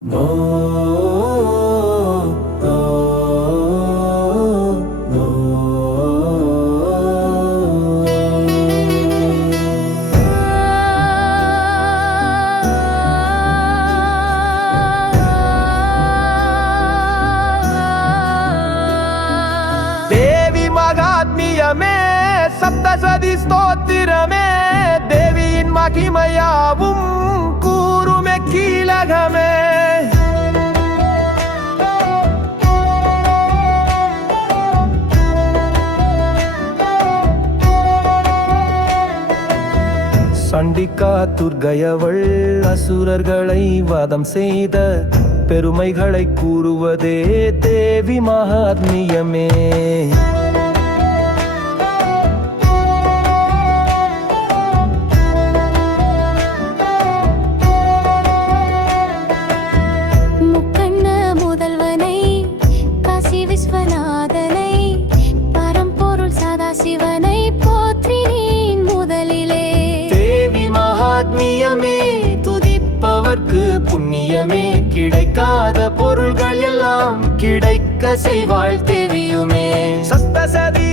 தேவி மகாத்மியமே சப்தசதி ஸ்தோத்திரமே தேவியின் மகிமையாவும் கூறுமே கீழகமே. சண்டிகா துர்க்கையவள் அசுரர்களை வதம் செய்த பெருமைகளை கூறுவதே தேவி மகாத்மியமே. முக்கண்ண முதல்வனை காசி விஸ்வநாதனை பரம்பொருள் சதாசிவனை போற்றினேன் முதலிலே. தேவி மகாத்மியமே துதிப்பவர்க்கு புண்ணியமே கிடைக்காத பொருள்கள் எல்லாம் கிடைக்க செய்வாள் தேவியுமே. சப்தசதி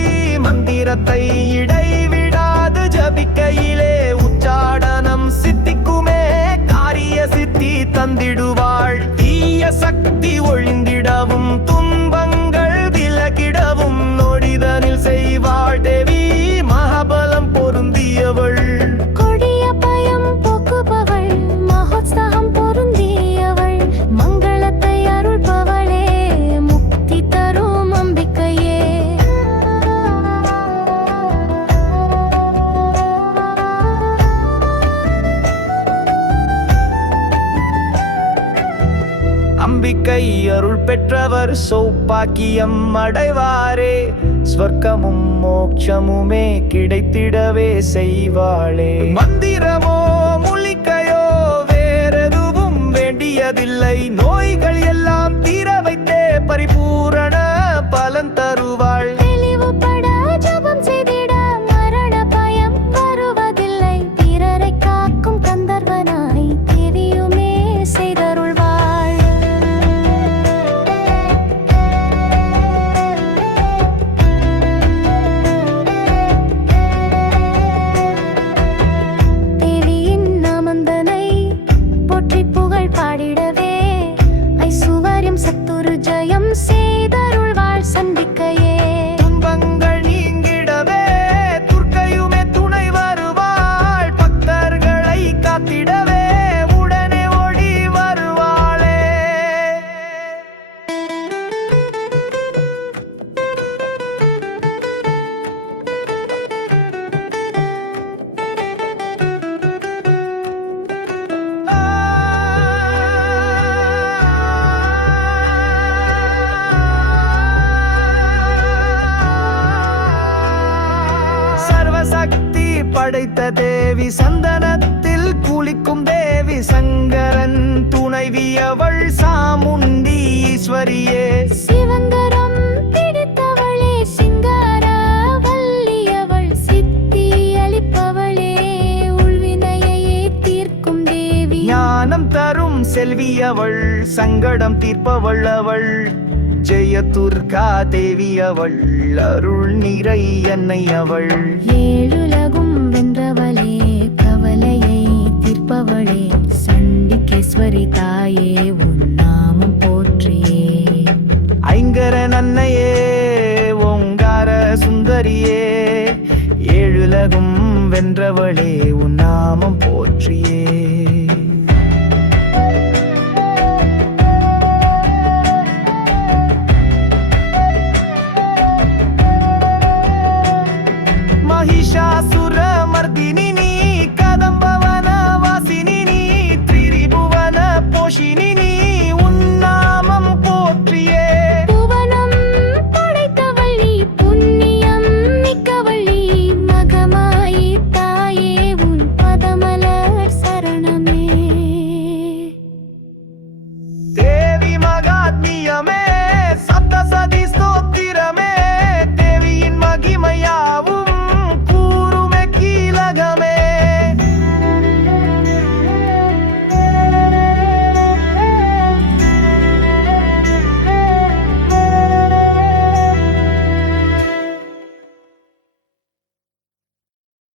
மந்திரத்தை இடைவிடாது ஜபிக்கையிலே உச்சாடனம் சித்திக்குமே காரிய சித்தி தந்திடுவாள். தீய சக்தி ஒழிந்திடவும் துன்பங்கள் விலகிடவும் நொடிதனில் செய்வாள் தேவி மகாபலம் பொருந்தியவள். கொடிய பயம் போக்குபவள் மகோத்சாகம் பொருந்தியவள் மங்களத்தை அருள்பவளே முக்தி தரும் அம்பிகையே. அம்பிகை அருள் பெற்றவர் சௌபாக்கியம் அடைவாரே ஸ்வர்க்கமும் மோட்சமுமே கிடைத்திடவே செய்வாளே. மந்திரமோ மூலிகையோ வேறெதுவும் வேண்டியதில்லை நோய்கள் எல்லாம் தீர வைத்தே பரிபூரண பலன் தருவாள். தெளிவுபட ஜபம் செய்திட மரண பயம் வருவதில்லை பிறரை காக்கும் கந்தர்வனாய் தேவியுமே செய்தருள்வாள். தேவியின் நாமந்தனை போற்றி புகழ் பாடிடவே ஐசுவரியம் சத்துரு ஜெயம் செய்தருள்வாள் சண்டிகையே. துன்பங்கள் நீங்கிடவே துர்க்கையுமே துணை வருவாள் பக்தர்களை காத்திடவே உடனே ஓடி வருவாளே. சர்வசக்தி படைத்த தேவி சந்தனத்தில் குளிக்கும் தேவி சங்கரன் துணைவியவள் சாமுண்டி ஈஸ்வரியே. சிவந்தரம் பிடித்தவளே சிங்கார வல்லியவள் சித்தி அளிப்பவளே உள்வினையை தீர்க்கும் தேவி. ஞானம் தரும் செல்வியவள் சங்கடம் தீர்ப்பவள் அவள் ஜெயதுர்கா தேவி அவள் அருள் நிறை என்னை அவள். ஏழுலகும் வென்றவளே கவலையை தீர்ப்பவளே சண்டிகேஸ்வரி தாயே உன் நாமம் போற்றியே. ஐங்கரன் அன்னையே ஓங்கார சுந்தரியே ஏழுலகும் வென்றவளே உன் நாமம் போற்றியே. மகிஷாசுர மர்தினி நீ கதம்பவன வாசினி நீ திரிபுவன போஷினி நீ உன் நாமம் போற்றியே. புவனம் படைத்தவள்ளி புண்ணியம் மிக்கவள்ளி மகமாயி தாயே உன் பதமலர் சரணமே. தேவி மகாத்மியமே சப்தசதி